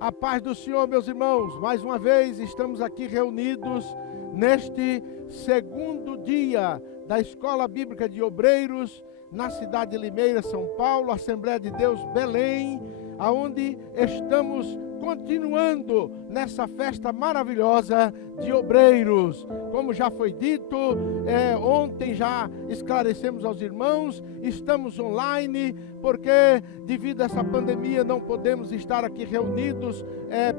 A paz do Senhor, meus irmãos. Mais uma vez estamos aqui reunidos neste segundo dia da Escola Bíblica de Obreiros, na cidade de Limeira, São Paulo, Assembleia de Deus, Belém, aonde estamos continuando nessa festa maravilhosa de obreiros. Como já foi dito, ontem já esclarecemos aos irmãos, estamos online, porque devido a essa pandemia não podemos estar aqui reunidos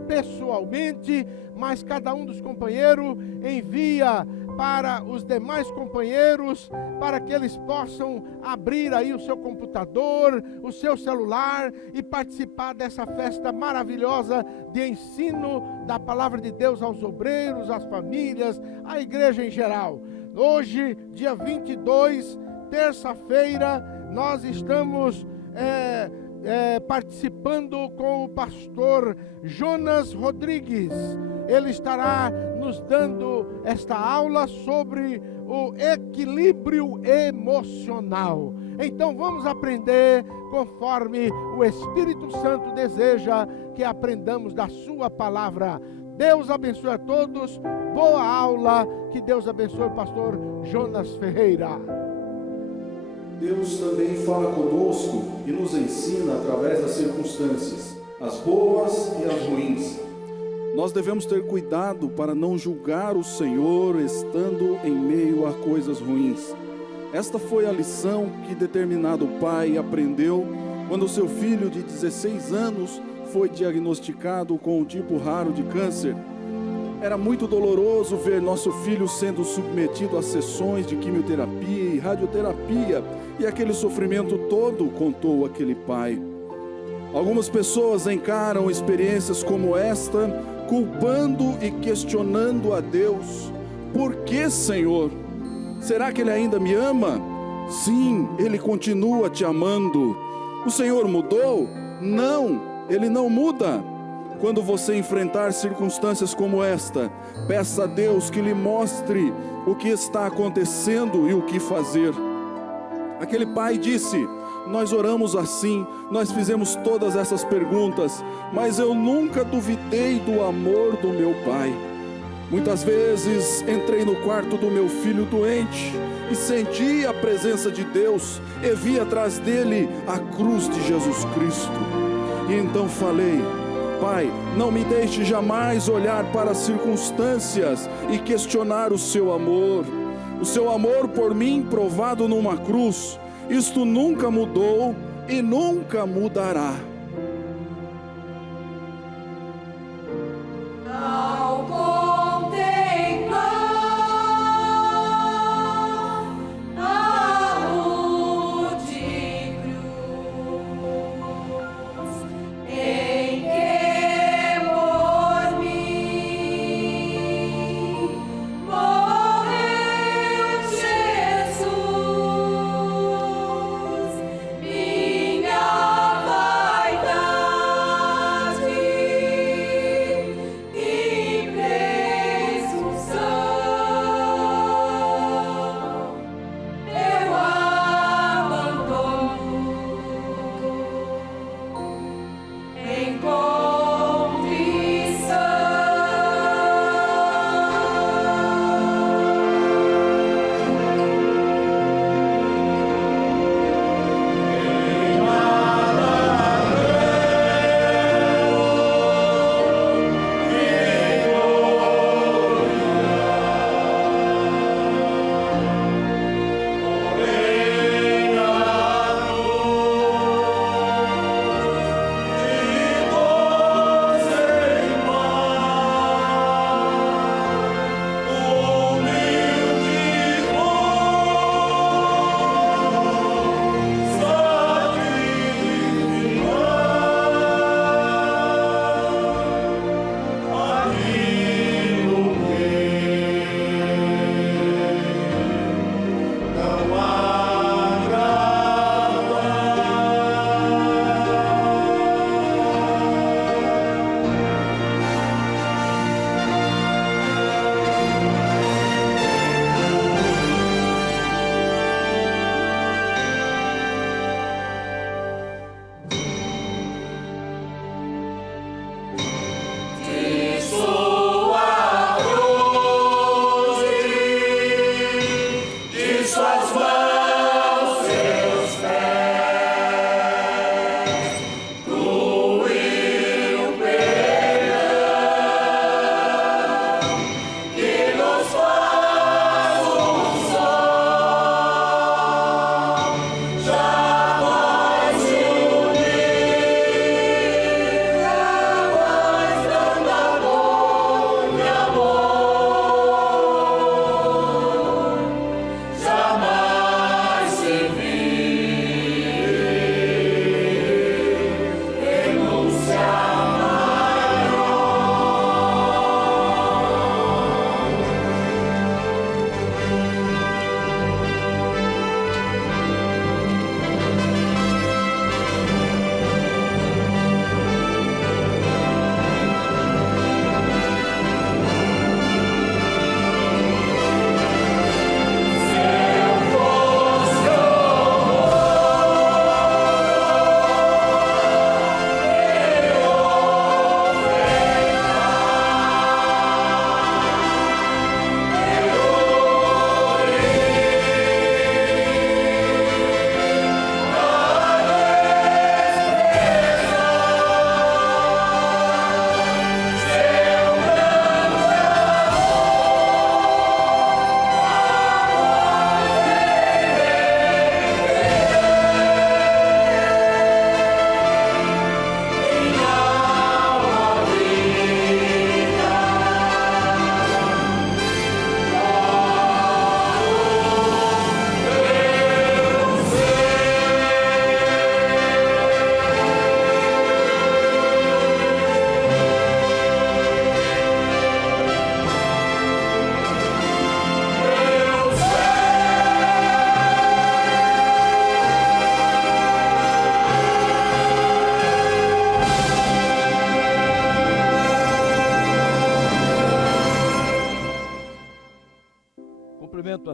pessoalmente, mas cada um dos companheiros envia para os demais companheiros, para que eles possam abrir aí o seu computador, o seu celular e participar dessa festa maravilhosa de ensino da palavra de Deus aos obreiros, às famílias, à igreja em geral. Hoje, dia 22, terça-feira, nós estamos participando com o pastor Jonas Rodrigues. Ele estará nos dando esta aula sobre o equilíbrio emocional. Então vamos aprender conforme o Espírito Santo deseja que aprendamos da sua palavra. Deus abençoe a todos, boa aula, que Deus abençoe o pastor Jonas Ferreira. Deus também fala conosco e nos ensina através das circunstâncias, as boas e as ruins. Nós devemos ter cuidado para não julgar o Senhor estando em meio a coisas ruins. Esta foi a lição que determinado pai aprendeu quando seu filho de 16 anos foi diagnosticado com um tipo raro de câncer. Era muito doloroso ver nosso filho sendo submetido a sessões de quimioterapia e radioterapia, e aquele sofrimento todo, contou aquele pai. Algumas pessoas encaram experiências como esta, culpando e questionando a Deus. Por que, Senhor? Será que Ele ainda me ama? Sim, Ele continua te amando. O Senhor mudou? Não, Ele não muda. Quando você enfrentar circunstâncias como esta, peça a Deus que lhe mostre o que está acontecendo e o que fazer. Aquele pai disse: nós oramos assim, nós fizemos todas essas perguntas, mas eu nunca duvidei do amor do meu pai. Muitas vezes entrei no quarto do meu filho doente e senti a presença de Deus e vi atrás dele a cruz de Jesus Cristo. E então falei: Pai, não me deixe jamais olhar para as circunstâncias e questionar o seu amor. O seu amor por mim provado numa cruz, isto nunca mudou e nunca mudará. Ao contemplar a luz de cruz em que por mim morreu Jesus, minha paz.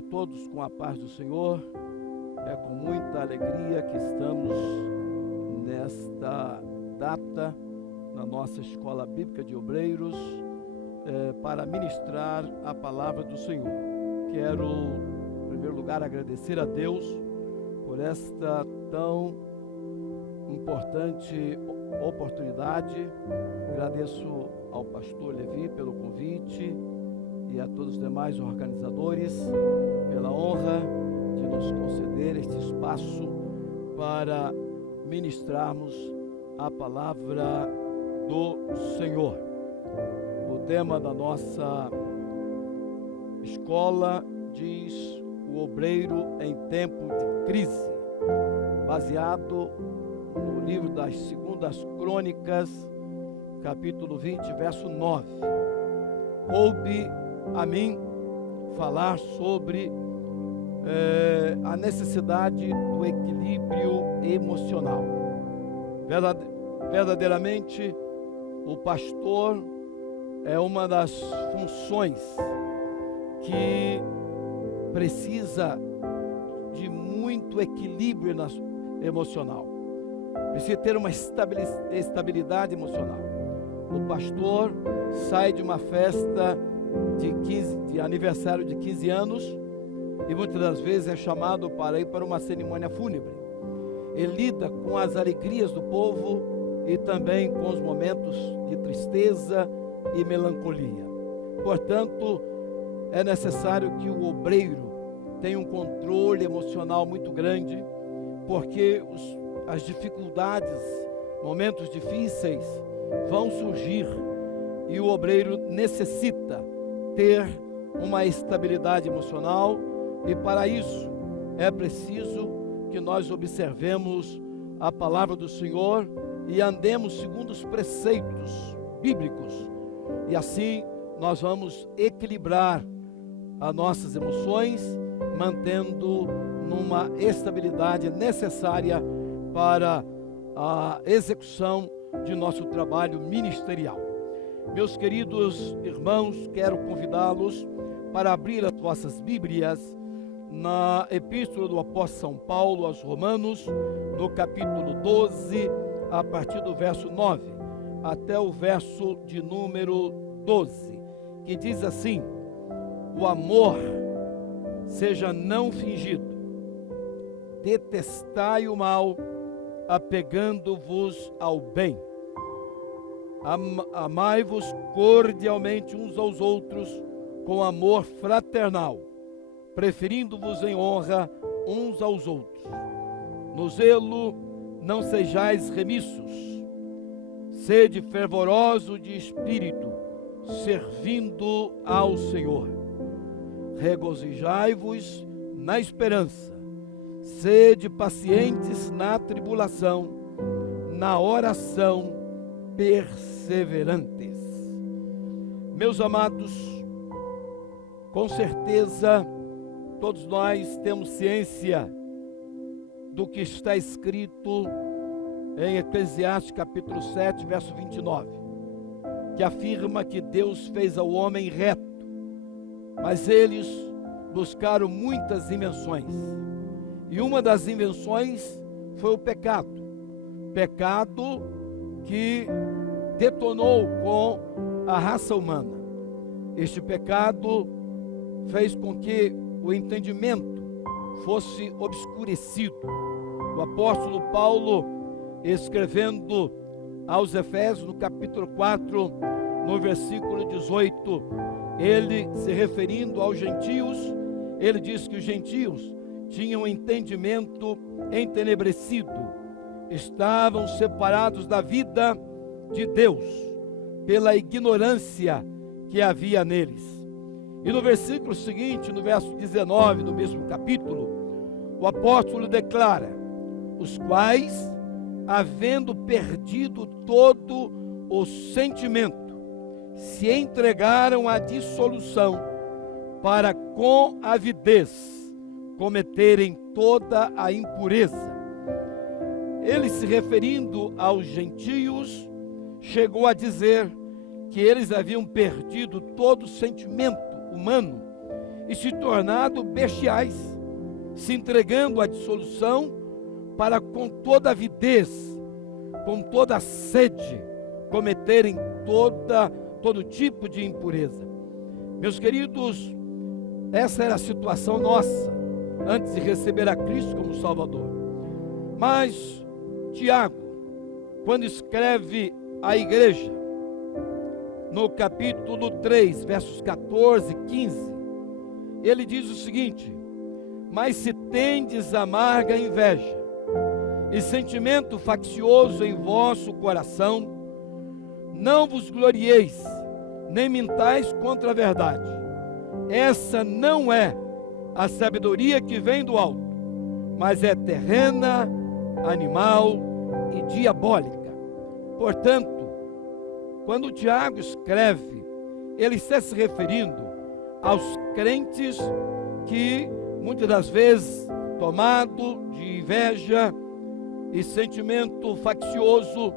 todos com a paz do Senhor. É com muita alegria que estamos nesta data na nossa Escola Bíblica de Obreiros para ministrar a palavra do Senhor. Quero, em primeiro lugar, agradecer a Deus por esta tão importante oportunidade. Agradeço ao pastor Levi pelo convite e a todos os demais organizadores pela honra de nos conceder este espaço para ministrarmos a palavra do Senhor. O tema da nossa escola diz: o obreiro em tempo de crise, baseado no livro das Segundas Crônicas, capítulo 20, verso 9. Coube a mim falar sobre a necessidade do equilíbrio emocional. Verdadeiramente, o pastor é uma das funções que precisa de muito equilíbrio emocional. Precisa ter uma estabilidade emocional. O pastor sai de uma festa de aniversário de 15 anos e muitas das vezes é chamado para ir para uma cerimônia fúnebre. Ele lida com as alegrias do povo e também com os momentos de tristeza e melancolia. Portanto, é necessário que o obreiro tenha um controle emocional muito grande, porque as dificuldades, momentos difíceis vão surgir e o obreiro necessita ter uma estabilidade emocional, e para isso é preciso que nós observemos a palavra do Senhor e andemos segundo os preceitos bíblicos, e assim nós vamos equilibrar as nossas emoções, mantendo numa estabilidade necessária para a execução de nosso trabalho ministerial. Meus queridos irmãos, quero convidá-los para abrir as vossas Bíblias na Epístola do Apóstolo São Paulo aos Romanos, no capítulo 12, a partir do verso 9 até o verso de número 12, que diz assim: o amor seja não fingido, detestai o mal, apegando-vos ao bem. Amai-vos cordialmente uns aos outros com amor fraternal, preferindo-vos em honra uns aos outros. No zelo não sejais remissos, sede fervorosos de espírito, servindo ao Senhor. Regozijai-vos na esperança, sede pacientes na tribulação, na oração perseverantes. Meus amados, com certeza todos nós temos ciência do que está escrito em Eclesiastes capítulo 7, verso 29, que afirma que Deus fez ao homem reto, mas eles buscaram muitas invenções, e uma das invenções foi o pecado que detonou com a raça humana. Este pecado fez com que o entendimento fosse obscurecido. O apóstolo Paulo, escrevendo aos Efésios, no capítulo 4, no versículo 18, ele, se referindo aos gentios, ele diz que os gentios tinham um entendimento entenebrecido, estavam separados da vida de Deus pela ignorância que havia neles. E no versículo seguinte, no verso 19, no mesmo capítulo, o apóstolo declara: os quais, havendo perdido todo o sentimento, se entregaram à dissolução, para com avidez cometerem toda a impureza. Ele, se referindo aos gentios, chegou a dizer que eles haviam perdido todo o sentimento humano e se tornado bestiais, se entregando à dissolução para com toda avidez, com toda sede, cometerem todo tipo de impureza. Meus queridos, essa era a situação nossa, antes de receber a Cristo como Salvador. Mas Tiago, quando escreve à igreja, no capítulo 3, versos 14 e 15, ele diz o seguinte: mas se tendes amarga inveja e sentimento faccioso em vosso coração, não vos glorieis, nem mintais contra a verdade. Essa não é a sabedoria que vem do alto, mas é terrena, animal e diabólica. Portanto, quando Tiago escreve, ele está se referindo aos crentes que muitas das vezes, tomado de inveja e sentimento faccioso,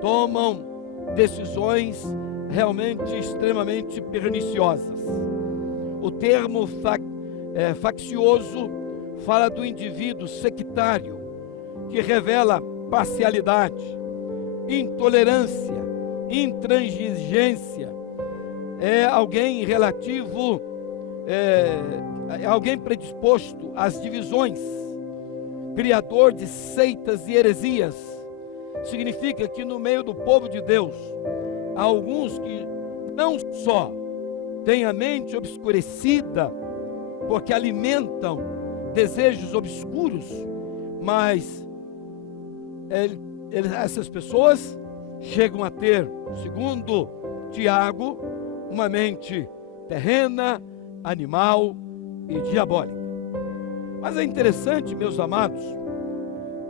tomam decisões realmente extremamente perniciosas. O termo faccioso fala do indivíduo sectário, que revela parcialidade, intolerância, intransigência. É alguém relativo, é alguém predisposto às divisões, criador de seitas e heresias. Significa que no meio do povo de Deus, há alguns que não só têm a mente obscurecida, porque alimentam desejos obscuros, mas essas pessoas chegam a ter, segundo Tiago, uma mente terrena, animal e diabólica. Mas é interessante, meus amados,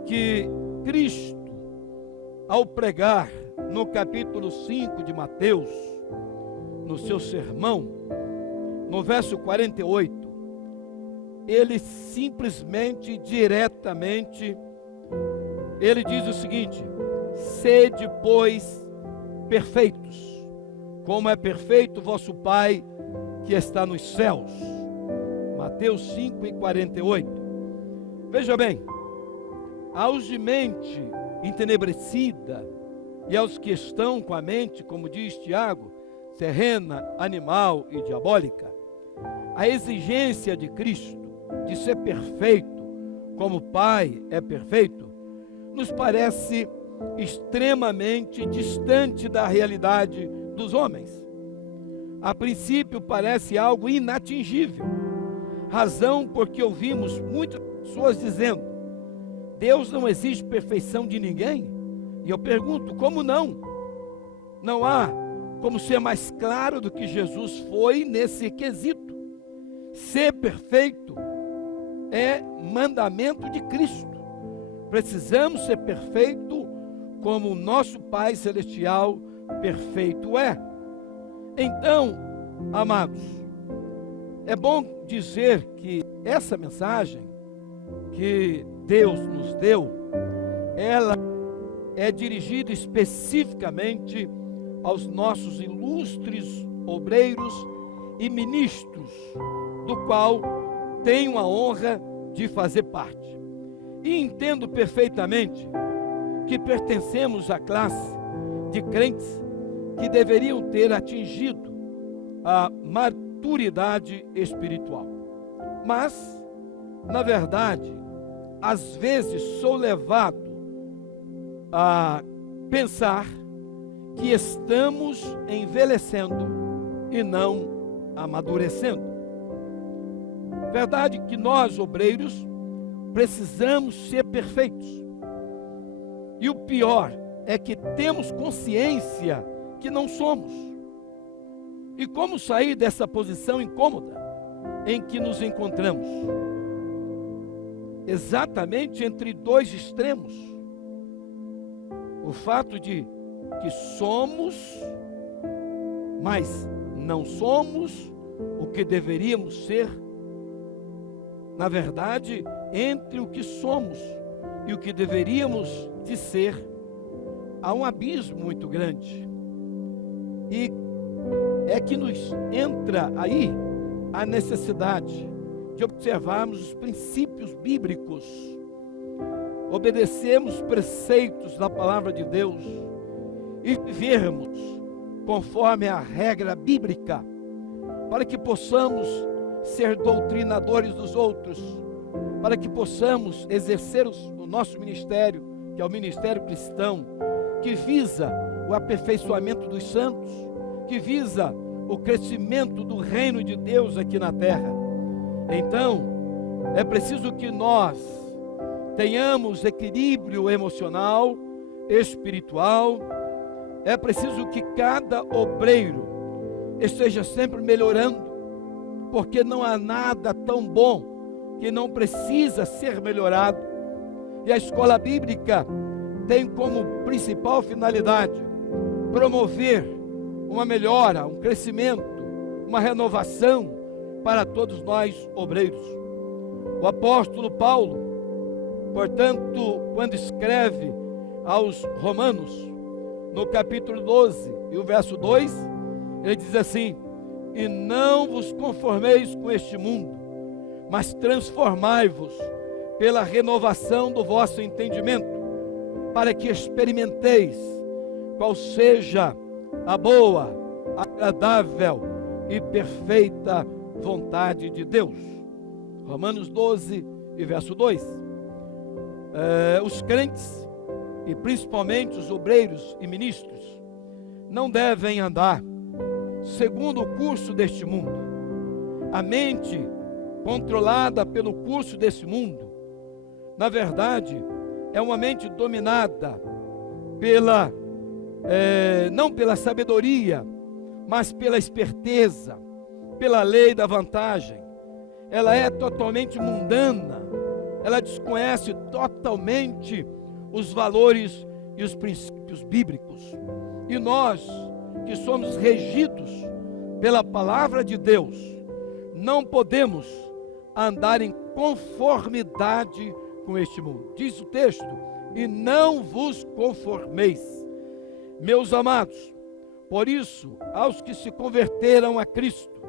que Cristo, ao pregar no capítulo 5 de Mateus, no seu sermão, no verso 48, ele simplesmente, diretamente, ele diz o seguinte: sede, pois, perfeitos, como é perfeito vosso Pai que está nos céus. Mateus 5 e 48. Veja bem, aos de mente entenebrecida e aos que estão com a mente, como diz Tiago, terrena, animal e diabólica, a exigência de Cristo de ser perfeito, como o Pai é perfeito, nos parece extremamente distante da realidade dos homens. A princípio parece algo inatingível, razão porque ouvimos muitas pessoas dizendo: Deus não exige perfeição de ninguém. E eu pergunto, como não? Não há como ser mais claro do que Jesus foi nesse quesito. Ser perfeito é mandamento de Cristo. Precisamos ser perfeito como o nosso Pai Celestial perfeito é. Então, amados, é bom dizer que essa mensagem que Deus nos deu, ela é dirigida especificamente aos nossos ilustres obreiros e ministros, do qual tenho a honra de fazer parte. E entendo perfeitamente que pertencemos à classe de crentes que deveriam ter atingido a maturidade espiritual. Mas, na verdade, às vezes sou levado a pensar que estamos envelhecendo e não amadurecendo. Verdade que nós, obreiros, precisamos ser perfeitos. E o pior é que temos consciência que não somos. E como sair dessa posição incômoda em que nos encontramos? Exatamente entre dois extremos. O fato de que somos, mas não somos o que deveríamos ser. Na verdade, entre o que somos e o que deveríamos de ser, há um abismo muito grande. E é que nos entra aí a necessidade de observarmos os princípios bíblicos, obedecermos preceitos da palavra de Deus e vivermos conforme a regra bíblica, para que possamos ser doutrinadores dos outros, para que possamos exercer o nosso ministério, que é o ministério cristão, que visa o aperfeiçoamento dos santos, que visa o crescimento do reino de Deus aqui na terra. Então, é preciso que nós tenhamos equilíbrio emocional, espiritual. É preciso que cada obreiro esteja sempre melhorando, porque não há nada tão bom que não precisa ser melhorado. E a escola bíblica tem como principal finalidade promover uma melhora, um crescimento, uma renovação para todos nós obreiros. O apóstolo Paulo, portanto, quando escreve aos Romanos, no capítulo 12 e o verso 2, ele diz assim: e não vos conformeis com este mundo, mas transformai-vos pela renovação do vosso entendimento, para que experimenteis qual seja a boa, agradável e perfeita vontade de Deus. Romanos 12 e verso 2. Os crentes, e principalmente os obreiros e ministros, não devem andar segundo o curso deste mundo. A mente controlada pelo curso desse mundo, na verdade, é uma mente dominada não pela sabedoria, mas pela esperteza, pela lei da vantagem. Ela é totalmente mundana, ela desconhece totalmente os valores e os princípios bíblicos. E nós, que somos regidos pela palavra de Deus, não podemos andar em conformidade com este mundo. Diz o texto: e não vos conformeis. Meus amados, por isso, aos que se converteram a Cristo,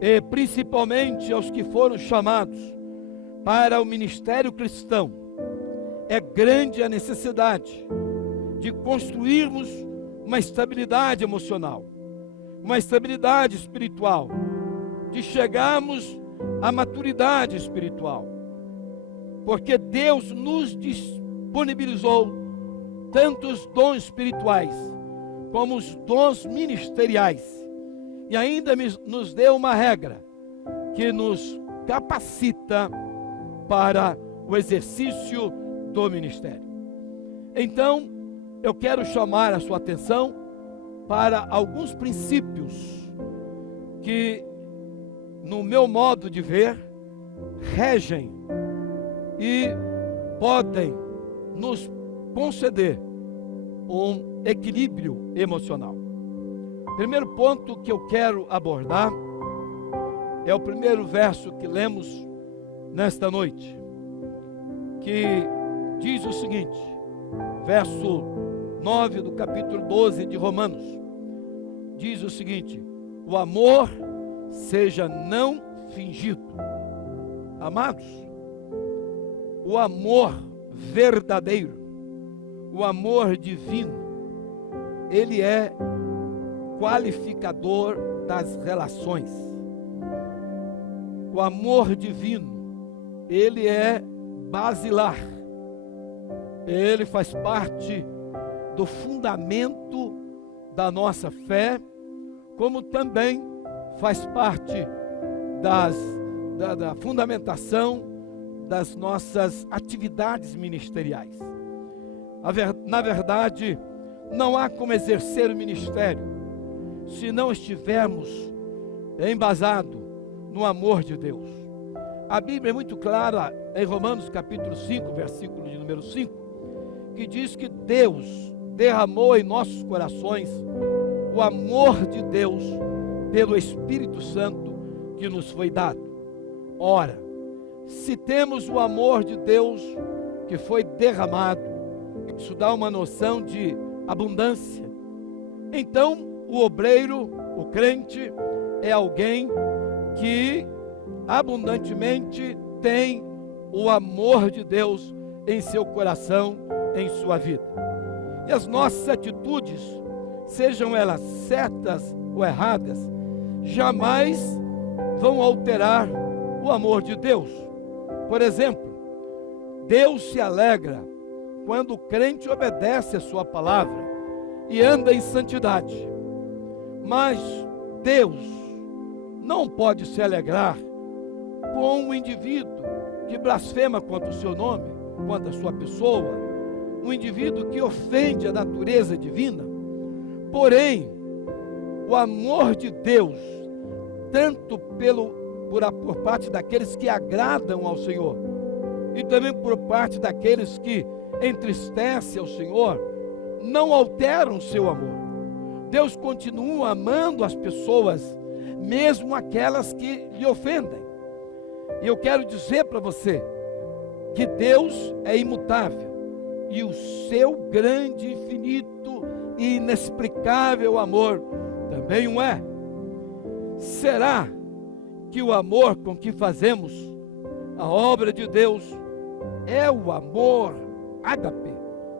e principalmente aos que foram chamados para o ministério cristão, é grande a necessidade de construirmos uma estabilidade emocional, uma estabilidade espiritual, de chegarmos à maturidade espiritual, porque Deus nos disponibilizou tanto os dons espirituais como os dons ministeriais, e ainda nos deu uma regra que nos capacita para o exercício do ministério. Então, eu quero chamar a sua atenção para alguns princípios que, no meu modo de ver, regem e podem nos conceder um equilíbrio emocional. O primeiro ponto que eu quero abordar é o primeiro verso que lemos nesta noite, que diz o seguinte, verso 9 do capítulo 12 de Romanos, diz o seguinte: o amor seja não fingido. Amados, o amor verdadeiro, o amor divino, ele é qualificador das relações. O amor divino, ele é basilar, ele faz parte do fundamento da nossa fé, como também faz parte da fundamentação das nossas atividades ministeriais. Na verdade, não há como exercer o ministério se não estivermos embasados no amor de Deus. A Bíblia é muito clara em Romanos capítulo 5, versículo de número 5, que diz que Deus derramou em nossos corações o amor de Deus pelo Espírito Santo que nos foi dado. Ora, se temos o amor de Deus que foi derramado, isso dá uma noção de abundância. Então, o obreiro, o crente, é alguém que abundantemente tem o amor de Deus em seu coração, em sua vida. E as nossas atitudes, sejam elas certas ou erradas, jamais vão alterar o amor de Deus. Por exemplo, Deus se alegra quando o crente obedece a sua palavra e anda em santidade. Mas Deus não pode se alegrar com um indivíduo que blasfema contra o seu nome, contra a sua pessoa, um indivíduo que ofende a natureza divina. Porém, o amor de Deus, tanto por parte daqueles que agradam ao Senhor, e também por parte daqueles que entristecem ao Senhor, não alteram o seu amor. Deus continua amando as pessoas, mesmo aquelas que lhe ofendem. E eu quero dizer para você que Deus é imutável e o seu grande, infinito e inexplicável amor também o é. Será que o amor com que fazemos a obra de Deus é o amor ágape,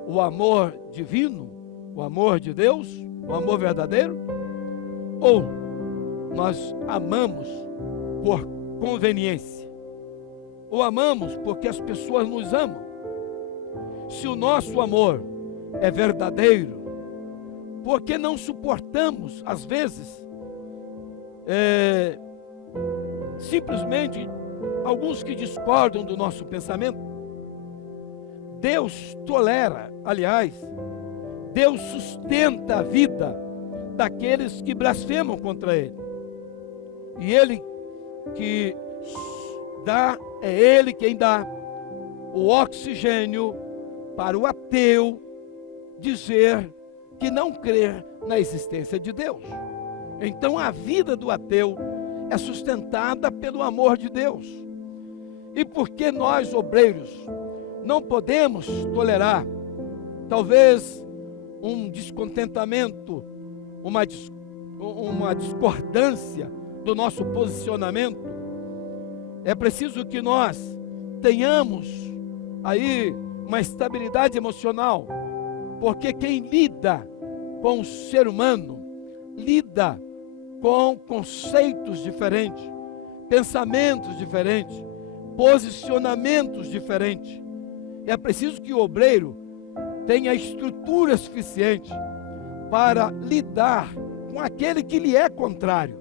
o amor divino, o amor de Deus, o amor verdadeiro? Ou nós amamos por conveniência? Ou amamos porque as pessoas nos amam? Se o nosso amor é verdadeiro, por que não suportamos, às vezes, simplesmente alguns que discordam do nosso pensamento? Deus tolera, aliás, Deus sustenta a vida daqueles que blasfemam contra Ele. E Ele que dá, é Ele quem dá o oxigênio para o ateu dizer que não crer na existência de Deus. Então a vida do ateu é sustentada pelo amor de Deus. E por que nós, obreiros, não podemos tolerar, talvez, um descontentamento, uma discordância do nosso posicionamento? É preciso que nós tenhamos aí uma estabilidade emocional, porque quem lida com o ser humano, lida com conceitos diferentes, pensamentos diferentes, posicionamentos diferentes. É preciso que o obreiro tenha estrutura suficiente para lidar com aquele que lhe é contrário,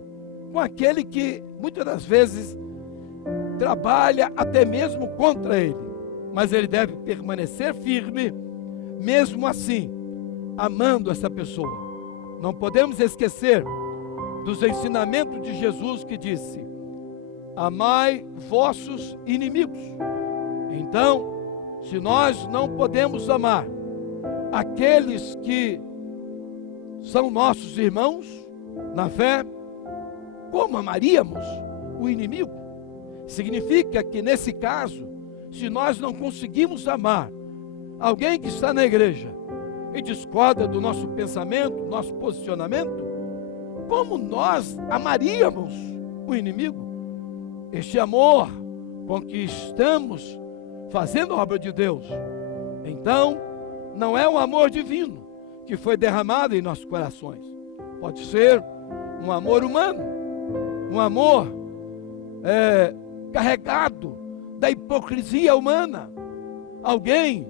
com aquele que muitas das vezes trabalha até mesmo contra ele, mas ele deve permanecer firme, mesmo assim, amando essa pessoa. Não podemos esquecer dos ensinamentos de Jesus que disse: amai vossos inimigos. Então, se nós não podemos amar aqueles que são nossos irmãos na fé, como amaríamos o inimigo? Significa que nesse caso, se nós não conseguimos amar alguém que está na igreja e discorda do nosso pensamento, nosso posicionamento, como nós amaríamos o inimigo? Este amor com que estamos fazendo a obra de Deus, então, não é um amor divino que foi derramado em nossos corações. Pode ser um amor humano, um amor carregado da hipocrisia humana. Alguém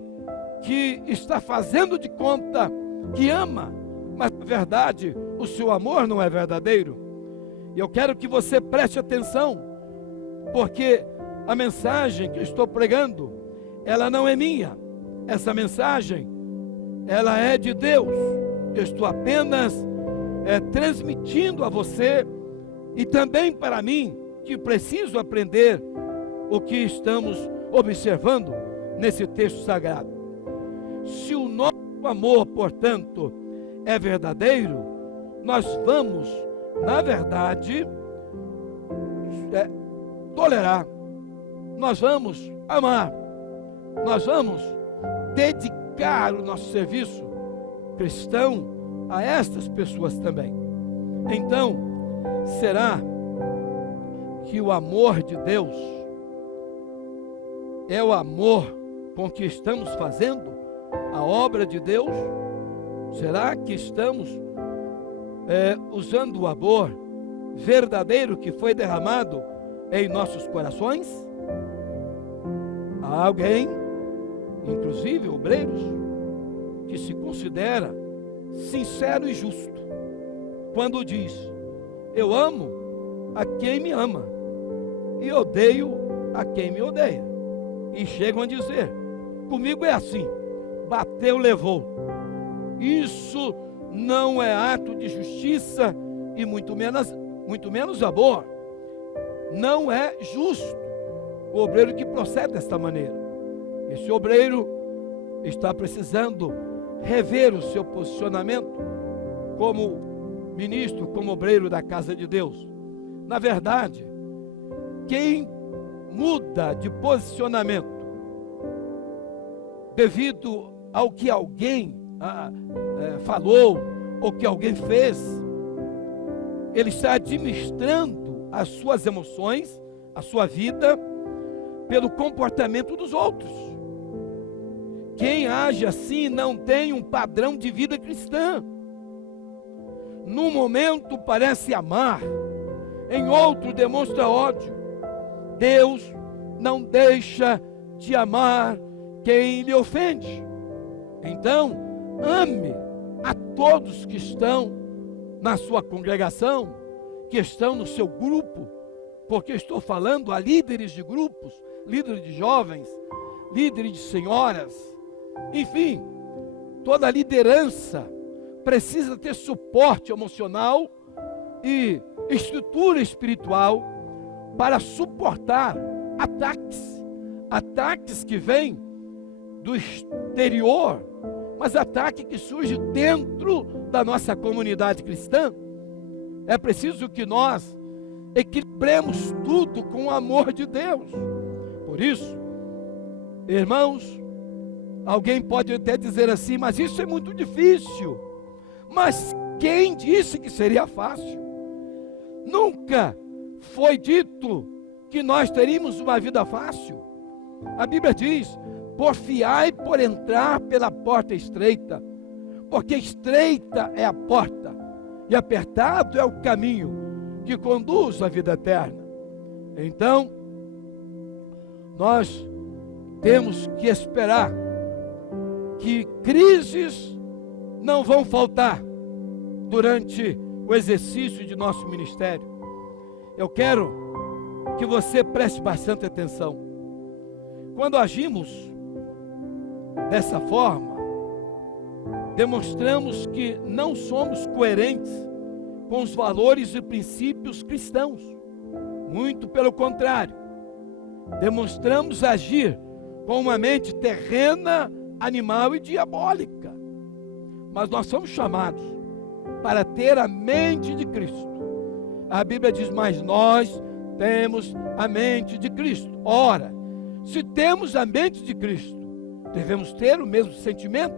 que está fazendo de conta que ama, mas na verdade o seu amor não é verdadeiro. E eu quero que você preste atenção, porque a mensagem que eu estou pregando, ela não é minha. Essa mensagem, ela é de Deus. Eu estou apenas transmitindo a você e também para mim, que preciso aprender o que estamos observando nesse texto sagrado. Se o nosso amor, portanto, é verdadeiro, nós vamos, na verdade, tolerar, nós vamos amar, nós vamos dedicar o nosso serviço cristão a estas pessoas também. Então, será que o amor de Deus é o amor com que estamos fazendo a obra de Deus? Será que estamos usando o amor verdadeiro que foi derramado em nossos corações? Há alguém, inclusive obreiros, que se considera sincero e justo quando diz: eu amo a quem me ama e odeio a quem me odeia. E chegam a dizer: comigo é assim, bateu, levou. Isso não é ato de justiça e muito menos amor. Não é justo o obreiro que procede desta maneira. Esse obreiro está precisando rever o seu posicionamento como ministro, como obreiro da casa de Deus. Na verdade, quem muda de posicionamento devido ao que alguém falou ou que alguém fez, ele está administrando as suas emoções, a sua vida, pelo comportamento dos outros. Quem age assim não tem um padrão de vida cristã. Num momento parece amar, em outro demonstra ódio. Deus não deixa de amar quem lhe ofende. Então, ame a todos que estão na sua congregação, que estão no seu grupo, porque estou falando a líderes de grupos, líderes de jovens, líderes de senhoras, enfim, toda liderança precisa ter suporte emocional e estrutura espiritual para suportar ataques que vêm do exterior, mas ataque que surge dentro da nossa comunidade cristã. É preciso que nós equilibremos tudo com o amor de Deus. Por isso, irmãos, alguém pode até dizer assim: mas isso é muito difícil. Mas quem disse que seria fácil? Nunca foi dito que nós teríamos uma vida fácil. A Bíblia diz: porfiai por entrar pela porta estreita, porque estreita é a porta e apertado é o caminho que conduz à vida eterna. Então, nós temos que esperar que crises não vão faltar durante o exercício de nosso ministério. Eu quero que você preste bastante atenção. Quando agimos dessa forma, demonstramos que não somos coerentes com os valores e princípios cristãos. Muito pelo contrário, demonstramos agir com uma mente terrena, animal e diabólica. Mas nós somos chamados para ter a mente de Cristo. A Bíblia diz: mas nós temos a mente de Cristo. Ora, se temos a mente de Cristo, devemos ter o mesmo sentimento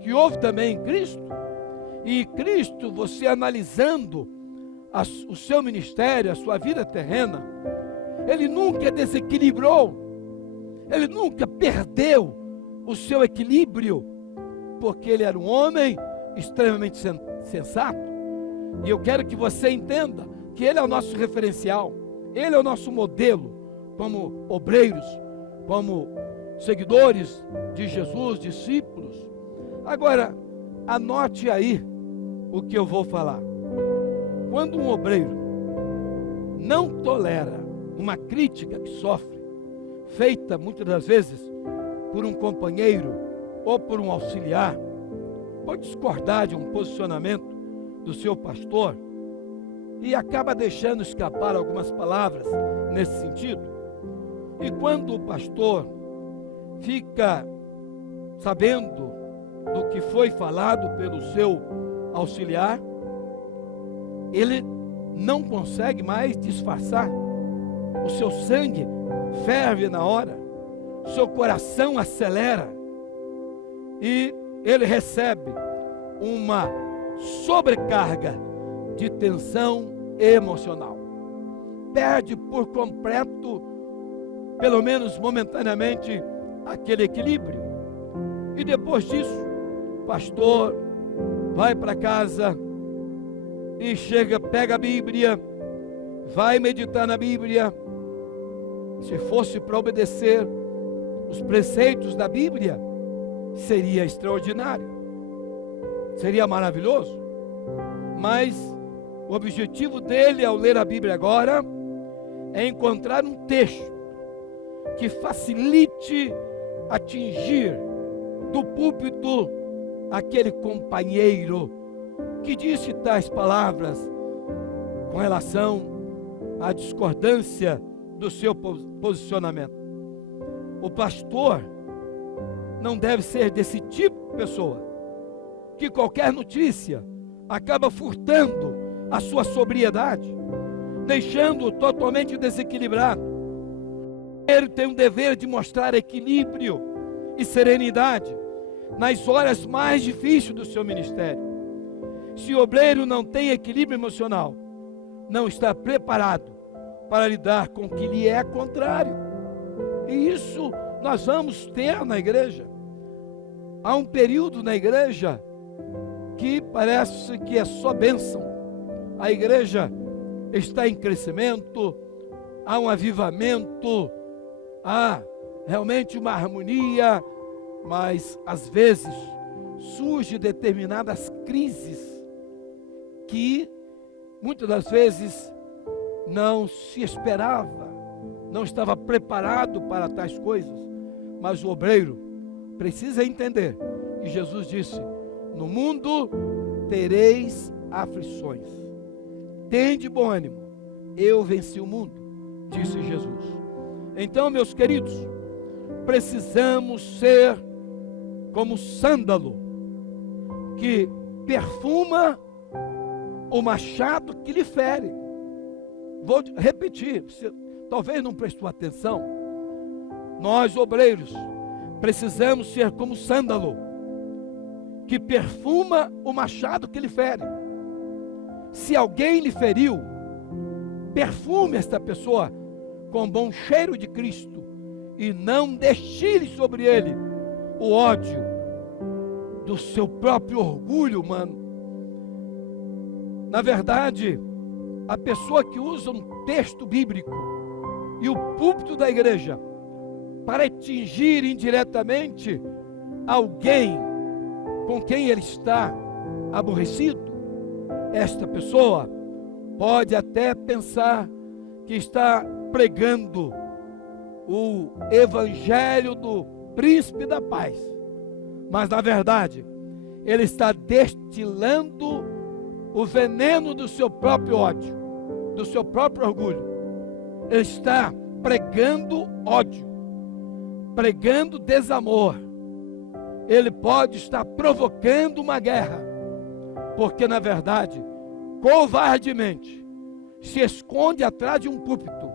que houve também em Cristo. E Cristo, você analisando o seu ministério, a sua vida terrena, ele nunca desequilibrou, ele nunca perdeu o seu equilíbrio, porque ele era um homem extremamente sensato. E eu quero que você entenda que ele é o nosso referencial, ele é o nosso modelo, como obreiros, como seguidores de Jesus, discípulos. Agora, anote aí o que eu vou falar. Quando um obreiro não tolera uma crítica que sofre, feita muitas das vezes por um companheiro ou por um auxiliar, pode discordar de um posicionamento do seu pastor e acaba deixando escapar algumas palavras nesse sentido. E quando o pastor fica sabendo do que foi falado pelo seu auxiliar, ele não consegue mais disfarçar. O seu sangue ferve na hora, o seu coração acelera e ele recebe uma sobrecarga de tensão emocional. perde por completo, pelo menos momentaneamente, aquele equilíbrio. E depois disso, o pastor vai para casa e chega, pega a Bíblia, vai meditar na Bíblia. Se fosse para obedecer os preceitos da Bíblia, seria extraordinário, seria maravilhoso. Mas o objetivo dele ao ler a Bíblia agora é encontrar um texto que facilite atingir do púlpito aquele companheiro que disse tais palavras com relação à discordância do seu posicionamento. O pastor não deve ser desse tipo de pessoa que qualquer notícia acaba furtando a sua sobriedade, deixando-o totalmente desequilibrado. Ele tem o dever de mostrar equilíbrio e serenidade nas horas mais difíceis do seu ministério. Se o obreiro não tem equilíbrio emocional, não está preparado para lidar com o que lhe é contrário. E isso nós vamos ter na igreja. Há um período na igreja que parece que é só bênção. A igreja está em crescimento, há um avivamento, há realmente uma harmonia, mas às vezes surgem determinadas crises que muitas das vezes não se esperava, não estava preparado para tais coisas. Mas o obreiro precisa entender que Jesus disse: no mundo tereis aflições, tende bom ânimo, eu venci o mundo, disse Jesus. Então, meus queridos, precisamos ser como sândalo que perfuma o machado que lhe fere. Vou repetir, você talvez não prestou atenção. Nós, obreiros, precisamos ser como sândalo que perfuma o machado que lhe fere. Se alguém lhe feriu, perfume esta pessoa com bom cheiro de Cristo e não destile sobre ele o ódio do seu próprio orgulho humano. Na verdade, a pessoa que usa um texto bíblico e o púlpito da igreja para atingir indiretamente alguém com quem ele está aborrecido, esta pessoa pode até pensar que está pregando o evangelho do príncipe da paz, mas na verdade ele está destilando o veneno do seu próprio ódio, do seu próprio orgulho. Ele está pregando ódio, pregando desamor. Ele pode estar provocando uma guerra, porque na verdade, covardemente, se esconde atrás de um púlpito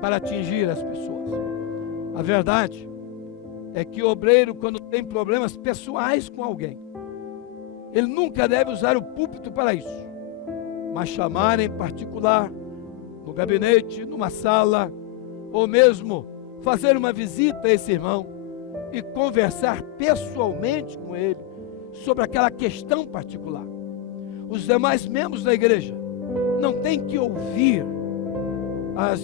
para atingir as pessoas. A verdade é que o obreiro, quando tem problemas pessoais com alguém, ele nunca deve usar o púlpito para isso, mas chamar em particular, no gabinete, numa sala, ou mesmo fazer uma visita a esse irmão e conversar pessoalmente com ele sobre aquela questão particular. Os demais membros da igreja não têm que ouvir as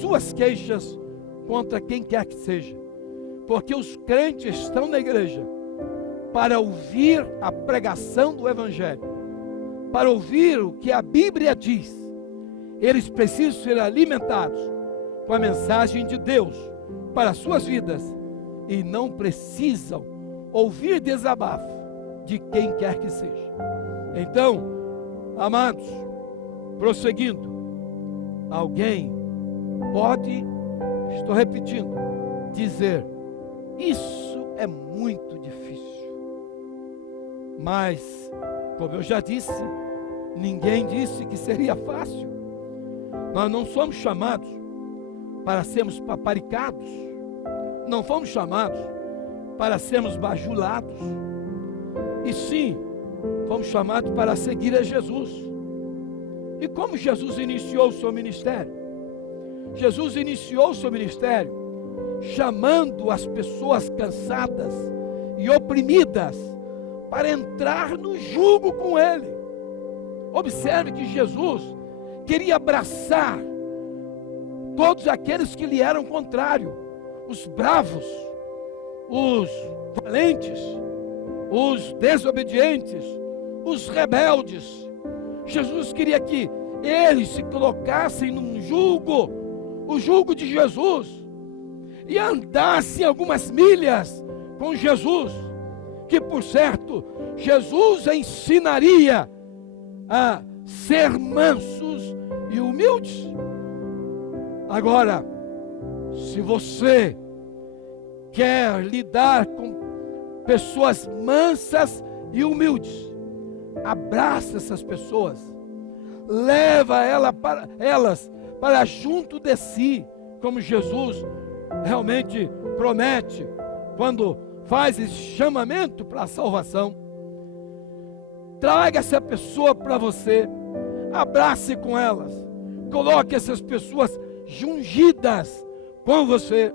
suas queixas contra quem quer que seja, porque os crentes estão na igreja para ouvir a pregação do evangelho, para ouvir o que a Bíblia diz. Eles precisam ser alimentados com a mensagem de Deus para as suas vidas e não precisam ouvir desabafo de quem quer que seja. Então, amados, prosseguindo, alguém pode, estou repetindo, dizer: isso é muito difícil. Mas, como eu já disse, ninguém disse que seria fácil. Nós não somos chamados para sermos paparicados, não fomos chamados para sermos bajulados, e sim, fomos chamados para seguir a Jesus. E como Jesus iniciou o seu ministério? Jesus iniciou seu ministério chamando as pessoas cansadas e oprimidas para entrar no jugo com Ele. Observe que Jesus queria abraçar todos aqueles que lhe eram contrários, os bravos, os valentes, os desobedientes, os rebeldes. Jesus queria que eles se colocassem num jugo, o jugo de Jesus, e andassem algumas milhas com Jesus, que por certo, Jesus ensinaria a ser mansos e humildes. Agora, se você quer lidar com pessoas mansas e humildes, abraça essas pessoas, leva elas para junto de si, como Jesus realmente promete quando faz esse chamamento para a salvação. Traga essa pessoa para você, abrace com elas, coloque essas pessoas jungidas com você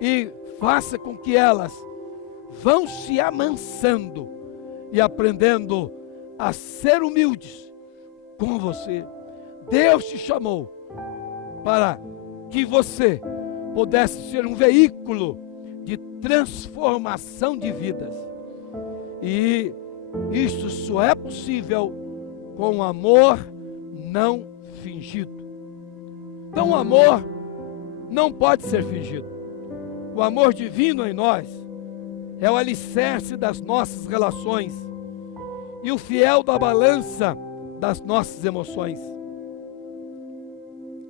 e faça com que elas vão se amansando e aprendendo a ser humildes com você. Deus te chamou para que você pudesse ser um veículo de transformação de vidas, e isso só é possível com amor não fingido. Então o amor não pode ser fingido. O amor divino em nós é o alicerce das nossas relações e o fiel da balança das nossas emoções.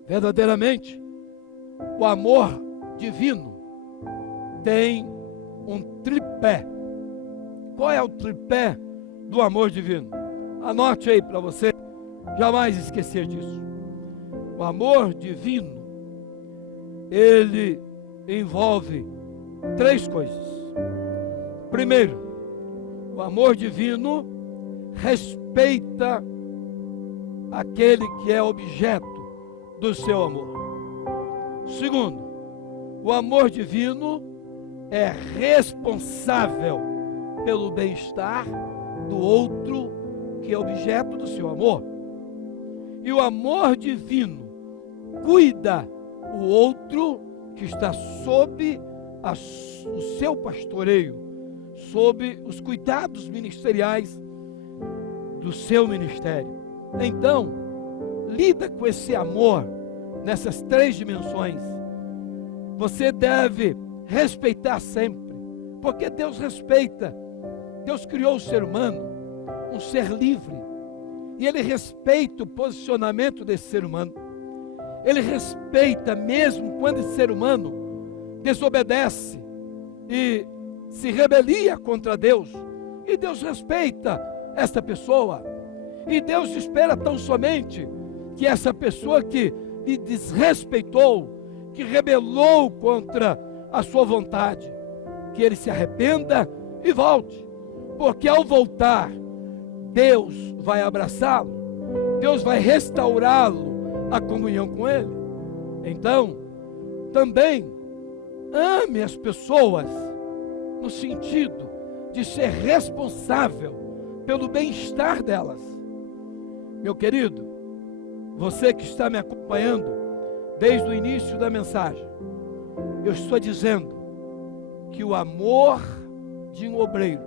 Verdadeiramente, o amor divino tem um tripé. Qual é o tripé do amor divino? Anote aí para você jamais esquecer disso. O amor divino, ele envolve três coisas. Primeiro, o amor divino respeita aquele que é objeto do seu amor. Segundo, o amor divino é responsável pelo bem-estar do outro que é objeto do seu amor. E o amor divino cuida o outro que está sob o seu pastoreio, sob os cuidados ministeriais do seu ministério. Então, lida com esse amor nessas três dimensões. Você deve respeitar sempre, porque Deus respeita. Deus criou o ser humano, um ser livre, e Ele respeita o posicionamento desse ser humano. Ele respeita mesmo quando esse ser humano desobedece e se rebelia contra Deus, e Deus respeita esta pessoa, e Deus espera tão somente que essa pessoa que lhe desrespeitou, que rebelou contra a sua vontade, que ele se arrependa e volte, porque ao voltar, Deus vai abraçá-lo, Deus vai restaurá-lo a comunhão com Ele. Então, também ame as pessoas no sentido de ser responsável pelo bem-estar delas. Meu querido, você que está me acompanhando desde o início da mensagem, eu estou dizendo que o amor de um obreiro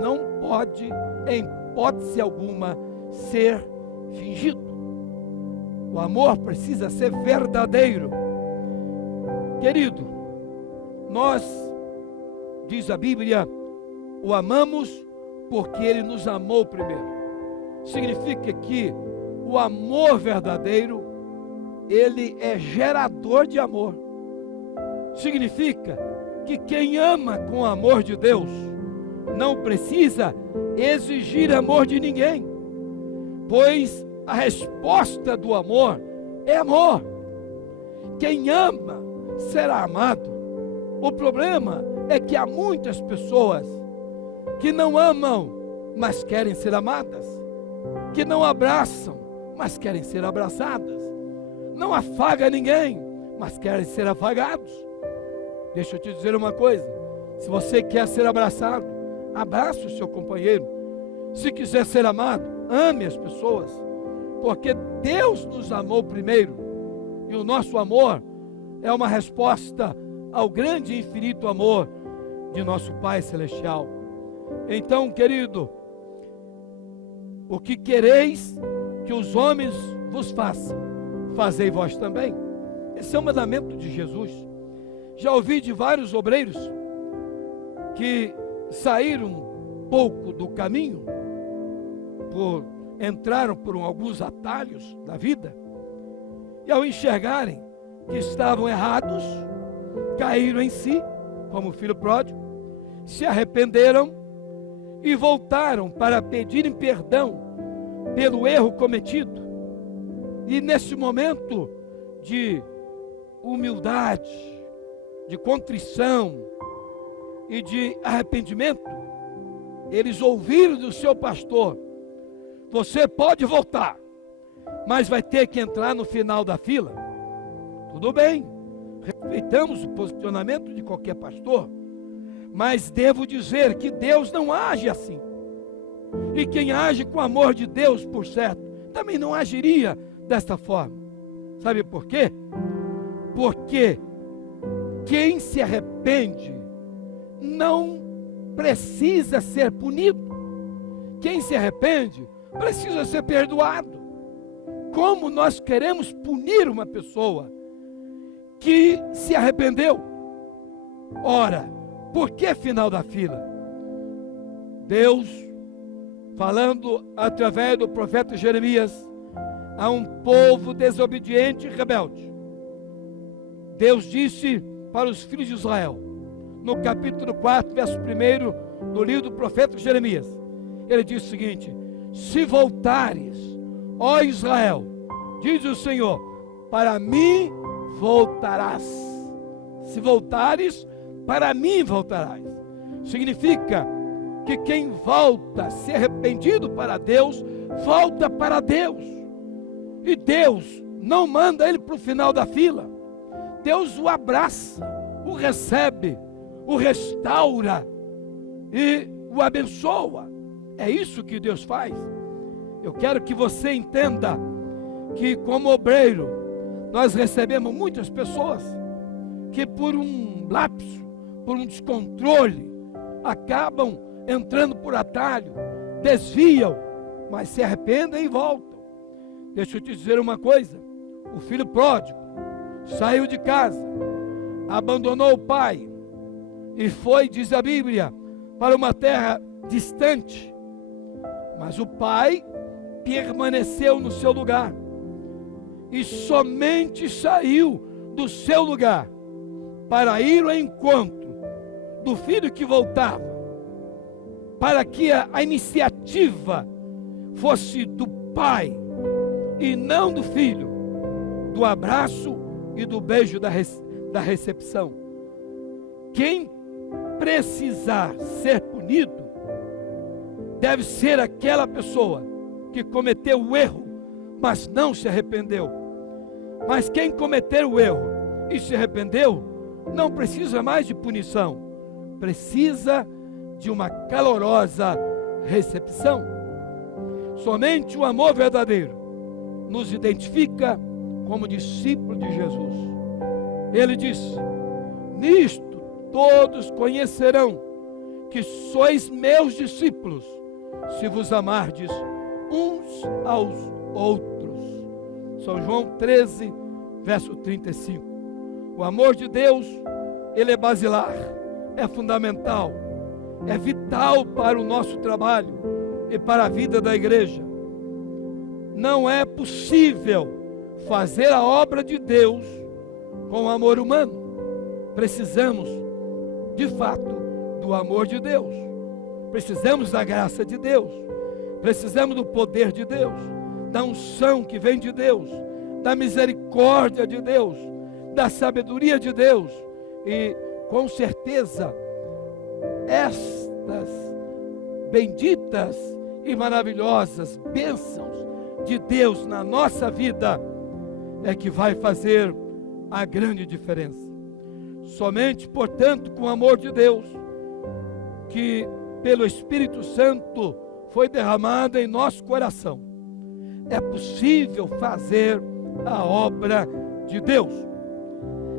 não pode, em hipótese alguma, ser fingido. O amor precisa ser verdadeiro. Querido, nós, diz a Bíblia, o amamos porque Ele nos amou primeiro. Significa que o amor verdadeiro, ele é gerador de amor. Significa que quem ama com o amor de Deus não precisa exigir amor de ninguém, pois a resposta do amor é amor. Quem ama será amado. O problema é que há muitas pessoas que não amam, mas querem ser amadas, que não abraçam, mas querem ser abraçadas, não afaga ninguém, mas querem ser afagados. Deixa eu te dizer uma coisa: se você quer ser abraçado, abrace o seu companheiro. Se quiser ser amado, ame as pessoas, porque Deus nos amou primeiro, e o nosso amor é uma resposta ao grande e infinito amor de nosso Pai Celestial. Então, querido, o que quereis que os homens vos façam, fazei vós também. Esse é o mandamento de Jesus. Já ouvi de vários obreiros que saíram um pouco do caminho, entraram por alguns atalhos da vida, e ao enxergarem que estavam errados, caíram em si, como o filho pródigo, se arrependeram e voltaram para pedirem perdão pelo erro cometido. E nesse momento de humildade, de contrição e de arrependimento, eles ouviram do seu pastor: você pode voltar, mas vai ter que entrar no final da fila. Tudo bem, respeitamos o posicionamento de qualquer pastor, mas devo dizer que Deus não age assim. E quem age com o amor de Deus, por certo, também não agiria desta forma. Sabe por quê? Porque quem se arrepende não precisa ser punido. Quem se arrepende precisa ser perdoado. Como nós queremos punir uma pessoa que se arrependeu? Ora, por que final da fila? Deus, falando através do profeta Jeremias a um povo desobediente e rebelde, Deus disse para os filhos de Israel, no capítulo 4, verso 1 do livro do profeta Jeremias, ele diz o seguinte: se voltares, ó Israel, diz o Senhor, para mim voltarás. Se voltares, para mim voltarás. Significa que quem volta, se arrependido para Deus, volta para Deus. E Deus não manda ele para o final da fila. Deus o abraça, o recebe, o restaura e o abençoa. É isso que Deus faz. Eu quero que você entenda que, como obreiro, nós recebemos muitas pessoas que, por um lapso, por um descontrole, acabam entrando por atalho, desviam, mas se arrependem e voltam. Deixa eu te dizer uma coisa: o filho pródigo saiu de casa, abandonou o pai e foi, diz a Bíblia, para uma terra distante. Mas o pai permaneceu no seu lugar e somente saiu do seu lugar para ir ao encontro do filho que voltava, para que a iniciativa fosse do pai e não do filho, do abraço e do beijo da recepção. Quem precisar ser punido deve ser aquela pessoa que cometeu o erro, mas não se arrependeu. Mas quem cometer o erro e se arrependeu, não precisa mais de punição, precisa de uma calorosa recepção. Somente o amor verdadeiro nos identifica como discípulos de Jesus. Ele disse: nisto todos conhecerão que sois meus discípulos, se vos amardes uns aos outros. São João 13, verso 35. O amor de Deus, ele é basilar, é fundamental, é vital para o nosso trabalho e para a vida da igreja. Não é possível fazer a obra de Deus com amor humano. Precisamos, de fato, do amor de Deus. Precisamos da graça de Deus. Precisamos do poder de Deus, da unção que vem de Deus, da misericórdia de Deus, da sabedoria de Deus. E, com certeza, estas benditas e maravilhosas bênçãos de Deus na nossa vida é que vai fazer a grande diferença. Somente, portanto, com o amor de Deus, que pelo Espírito Santo foi derramado em nosso coração, é possível fazer a obra de Deus.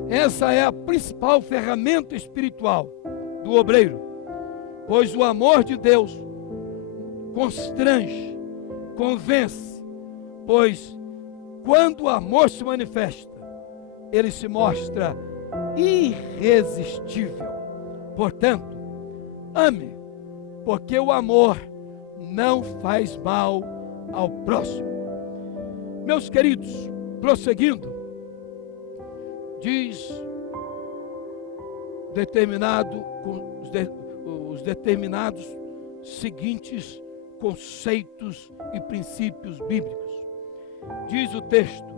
Essa é a principal ferramenta espiritual do obreiro, pois o amor de Deus constrange, convence, pois quando o amor se manifesta, ele se mostra irresistível. Portanto, ame, porque o amor não faz mal ao próximo. Meus queridos, prosseguindo, diz os determinados seguintes conceitos e princípios bíblicos. Diz o texto: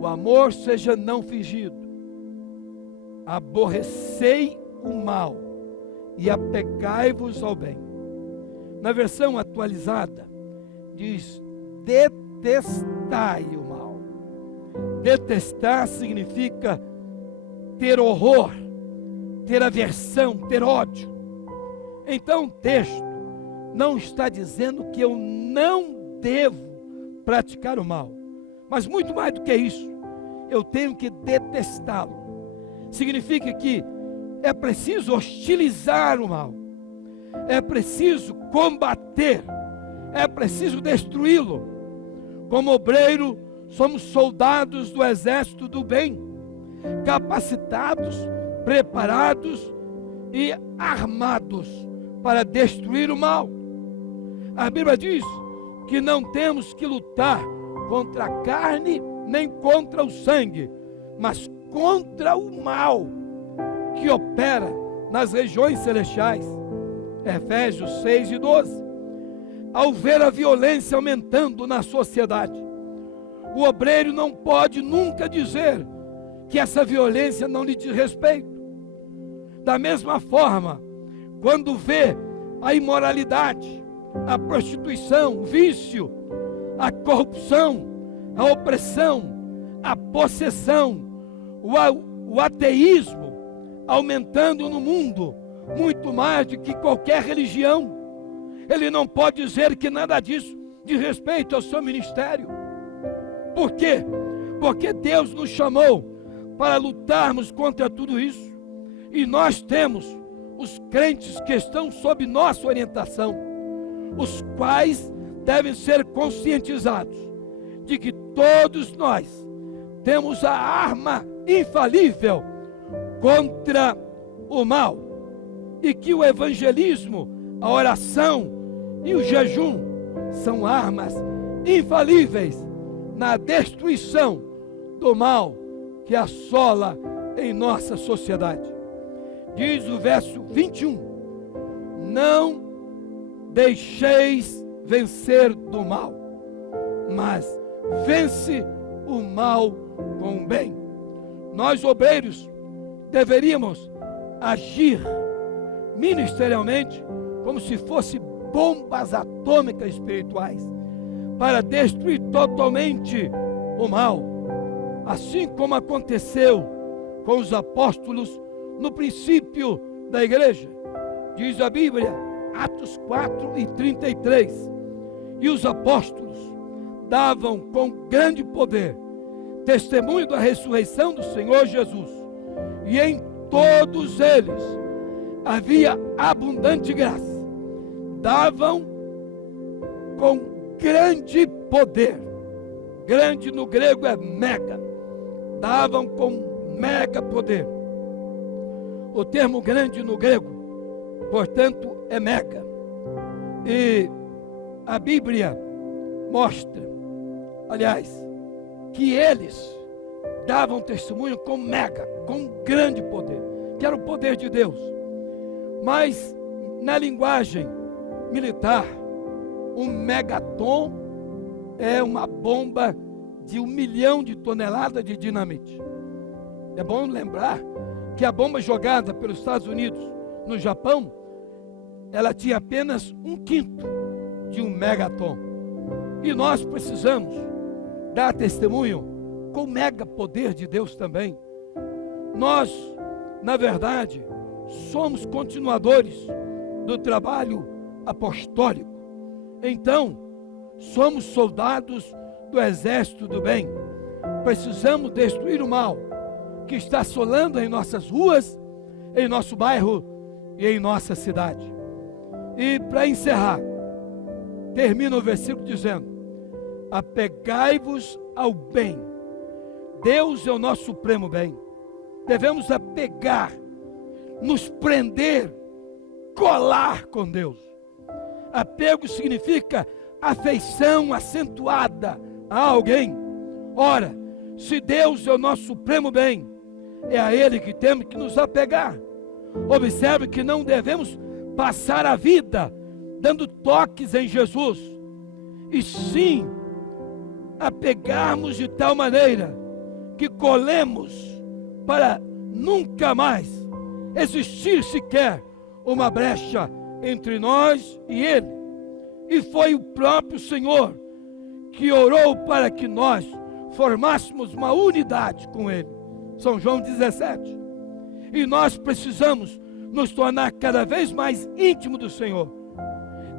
o amor seja não fingido, aborrecei o mal e apegai-vos ao bem. Na versão atualizada, diz: detestai o mal. Detestar significa ter horror, ter aversão, ter ódio. Então o texto não está dizendo que eu não devo praticar o mal, mas muito mais do que isso, eu tenho que detestá-lo. Significa que é preciso hostilizar o mal, é preciso combater, é preciso destruí-lo. Como obreiro, somos soldados do exército do bem, capacitados, preparados e armados para destruir o mal. A Bíblia diz que não temos que lutar contra a carne nem contra o sangue, mas contra o mal que opera nas regiões celestiais. Efésios 6:12. Ao ver a violência aumentando na sociedade, o obreiro não pode nunca dizer que essa violência não lhe diz respeito. Da mesma forma, quando vê a imoralidade, a prostituição, o vício, a corrupção, a opressão, a possessão, o ateísmo aumentando no mundo, muito mais do que qualquer religião, ele não pode dizer que nada disso diz respeito ao seu ministério. Por quê? Porque Deus nos chamou para lutarmos contra tudo isso, e nós temos os crentes que estão sob nossa orientação, os quais devem ser conscientizados de que todos nós temos a arma infalível contra o mal, e que o evangelismo, a oração e o jejum são armas infalíveis na destruição do mal que assola em nossa sociedade. Diz o verso 21: não deixeis vencer do mal, mas vence o mal com o bem. Nós, obreiros, deveríamos agir ministerialmente como se fosse bombas atômicas espirituais para destruir totalmente o mal, assim como aconteceu com os apóstolos no princípio da igreja. Diz a Bíblia, Atos 4:33, e os apóstolos davam com grande poder testemunho da ressurreição do Senhor Jesus, e em todos eles havia abundante graça. Davam com grande poder. Grande no grego é mega. Davam com mega poder. O termo grande no grego, portanto, é mega. E a Bíblia mostra, aliás, que eles davam testemunho com mega, com grande poder, que era o poder de Deus. Mas na linguagem militar, um megaton é uma bomba de 1 milhão de toneladas de dinamite. É bom lembrar que a bomba jogada pelos Estados Unidos no Japão, ela tinha apenas 1/5 de 1 megaton. E nós precisamos dar testemunho com o mega poder de Deus também. Nós, na verdade, somos continuadores do trabalho apostólico. Então, somos soldados do exército do bem. Precisamos destruir o mal que está assolando em nossas ruas, em nosso bairro e em nossa cidade. E para encerrar, termina o versículo dizendo: apegai-vos ao bem. Deus é o nosso supremo bem. Devemos apegar, nos prender, colar com Deus. Apego significa afeição acentuada a alguém. Ora, se Deus é o nosso supremo bem, é a Ele que temos que nos apegar. Observe que não devemos passar a vida dando toques em Jesus, e sim apegarmos de tal maneira que colemos para nunca mais existir sequer uma brecha entre nós e Ele. E foi o próprio Senhor que orou para que nós formássemos uma unidade com Ele. São João 17. E nós precisamos nos tornar cada vez mais íntimos do Senhor,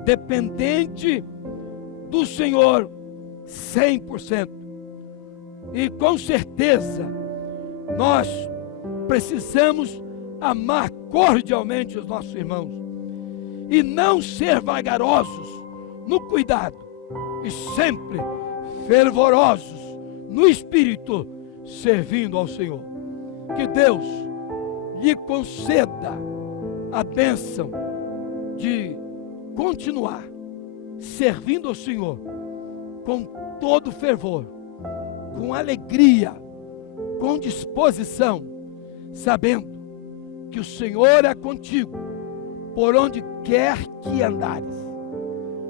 dependente do Senhor 100%. E com certeza nós precisamos amar cordialmente os nossos irmãos e não ser vagarosos no cuidado, e sempre fervorosos no espírito, servindo ao Senhor. Que Deus lhe conceda a bênção de continuar servindo ao Senhor com todo fervor, com alegria, com disposição, sabendo que o Senhor é contigo por onde quer que andares.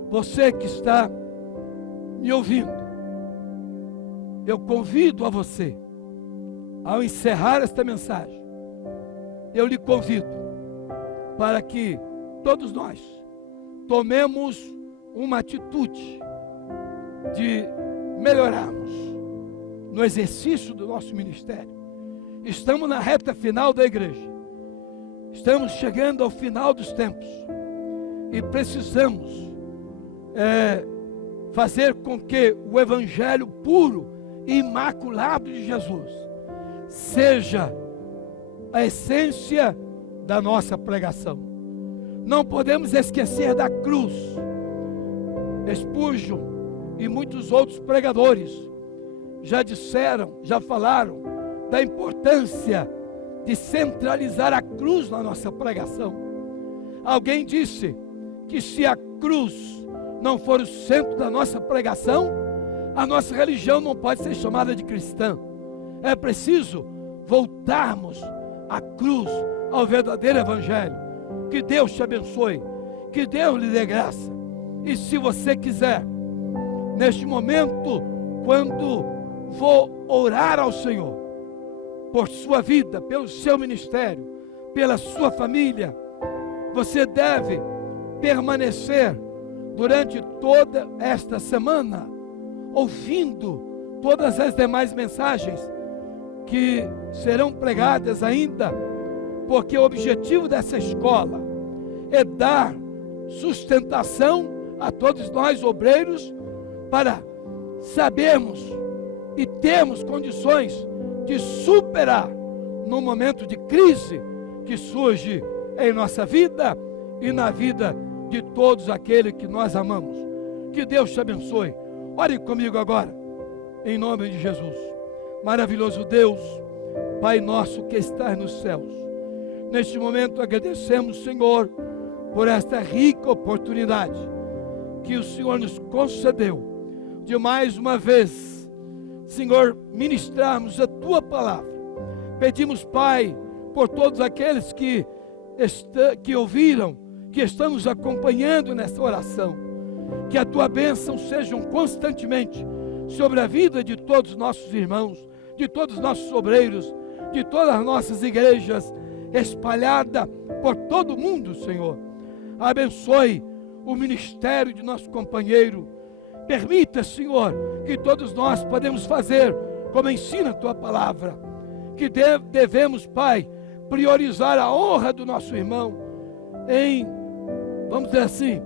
Você que está me ouvindo, eu convido a você, ao encerrar esta mensagem, eu lhe convido para que todos nós tomemos uma atitude de melhorarmos no exercício do nosso ministério. Estamos na reta final da igreja, estamos chegando ao final dos tempos e precisamos fazer com que o evangelho puro e imaculado de Jesus seja a essência da nossa pregação. Não podemos esquecer da cruz. Spurgeon e muitos outros pregadores já disseram, já falaram da importância de centralizar a cruz na nossa pregação. Alguém disse que se a cruz não for o centro da nossa pregação, a nossa religião não pode ser chamada de cristã. É preciso voltarmos à cruz, ao verdadeiro evangelho. Que Deus te abençoe, que Deus lhe dê graça. E se você quiser, neste momento, quando vou orar ao Senhor por sua vida, pelo seu ministério, pela sua família, você deve permanecer durante toda esta semana ouvindo todas as demais mensagens que serão pregadas ainda, porque o objetivo dessa escola é dar sustentação a todos nós obreiros, para sabermos e termos condições de superar no momento de crise que surge em nossa vida e na vida de todos aqueles que nós amamos. Que Deus te abençoe. Ore comigo agora, em nome de Jesus. Maravilhoso Deus, Pai nosso que estás nos céus, neste momento agradecemos, Senhor, por esta rica oportunidade que o Senhor nos concedeu de mais uma vez, Senhor, ministrarmos a Tua palavra. Pedimos, Pai, por todos aqueles que ouviram, que estão nos acompanhando nesta oração, que a Tua bênção seja constantemente sobre a vida de todos os nossos irmãos, de todos os nossos obreiros, de todas as nossas igrejas espalhadas por todo o mundo, Senhor. Abençoe o ministério de nosso companheiro, Permita, Senhor, que todos nós podemos fazer como ensina a Tua palavra, que devemos, Pai, priorizar a honra do nosso irmão em, vamos dizer assim,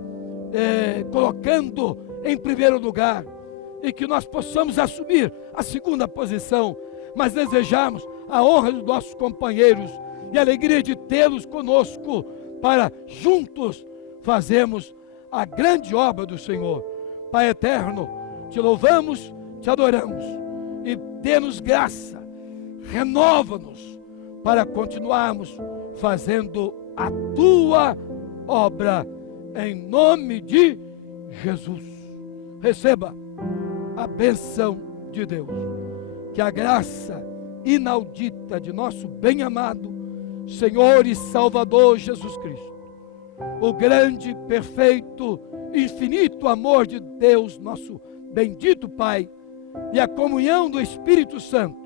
colocando em primeiro lugar, e que nós possamos assumir a segunda posição, mas desejamos a honra dos nossos companheiros e a alegria de tê-los conosco para juntos fazermos a grande obra do Senhor. Pai eterno, te louvamos, te adoramos e dê-nos graça, renova-nos para continuarmos fazendo a tua obra em nome de Jesus. Receba a bênção de Deus, que a graça inaudita de nosso bem-amado Senhor e Salvador Jesus Cristo, o grande, perfeito, infinito amor de Deus, nosso bendito Pai, e a comunhão do Espírito Santo,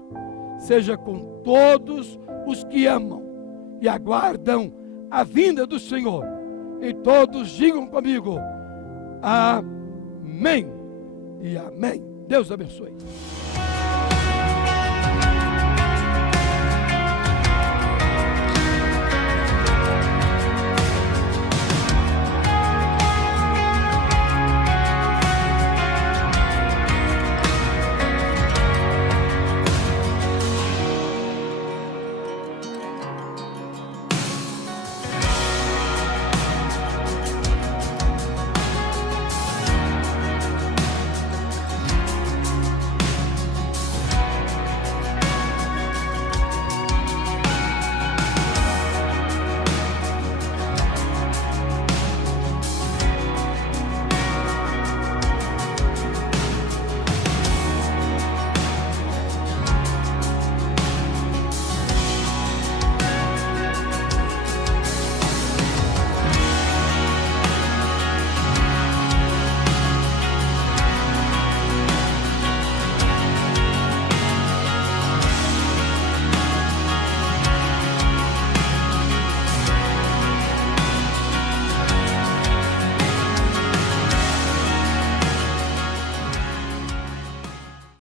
seja com todos os que amam e aguardam a vinda do Senhor. E todos digam comigo, amém e amém. Deus abençoe.